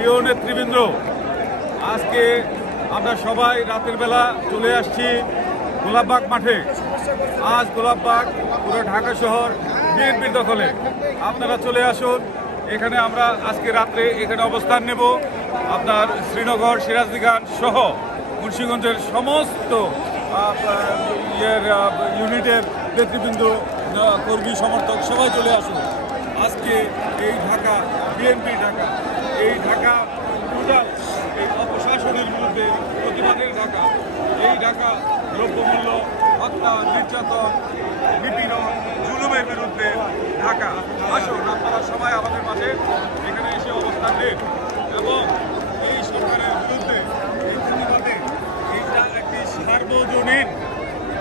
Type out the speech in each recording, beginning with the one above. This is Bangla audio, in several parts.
প্রিয় নেতৃবৃন্দ, আজকে আমরা সবাই রাতের বেলা চলে আসছি গোলাপবাগ মাঠে। আজ গোলাপবাগ পুরো ঢাকা শহর বিএনপির দখলে। আপনারা চলে আসুন এখানে। আমরা আজকে রাত্রে এখানে অবস্থান নেব। আপনার শ্রীনগর, সিরাজদিগান সহ মুন্সিগঞ্জের সমস্ত ইউনিটের নেতৃবৃন্দ, কর্মী, সমর্থক সবাই চলে আসুন। আজকে এই ঢাকা বিএনপি ঢাকা, এই ঢাকা টোটাল এই অপশাসনের বিরুদ্ধে প্রতিবাদের ঢাকা, এই ঢাকা দ্রব্যমূল্য, হত্যা, নির্যাতন, নিপীড়ন, জুলুমের বিরুদ্ধে ঢাকা। আসুন আপনারা সবাই আমাদের মাঝে এখানে এসে অবস্থান নেন এবং এই সরকারের বিরুদ্ধে এই প্রতিবাদে এইটা একটি সার্বজনীন,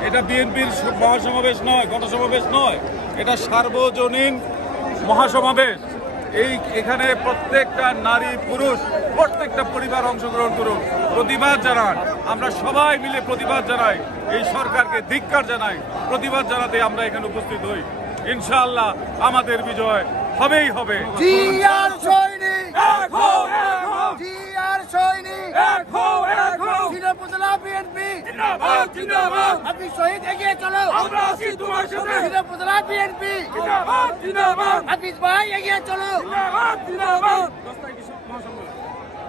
এটা বিএনপির মহাসমাবেশ নয়, গণসমাবেশ নয়, এটা সার্বজনীন মহাসমাবেশ। এখানে প্রত্যেকটা নারী পুরুষ প্রত্যেকটা পরিবার অংশগ্রহণ করুন, প্রতিবাদ জানান। আমরা সবাই মিলে প্রতিবাদ জানাই, এই সরকারকে ধিক্কার জানাই। প্রতিবাদ জানাতে আমরা এখানে উপস্থিত হই। ইনশাআল্লাহ আমাদের বিজয় হবেই হবে। আপনি শহীদ এগিয়ে চলো, আমরা আছি তোমার সাথে। উপজেলা বিএনপি জিন্দাবাদ, জিন্দাবাদ। হাফিজ ভাই এগিয়ে চলো, জিন্দাবাদ, জিন্দাবাদ।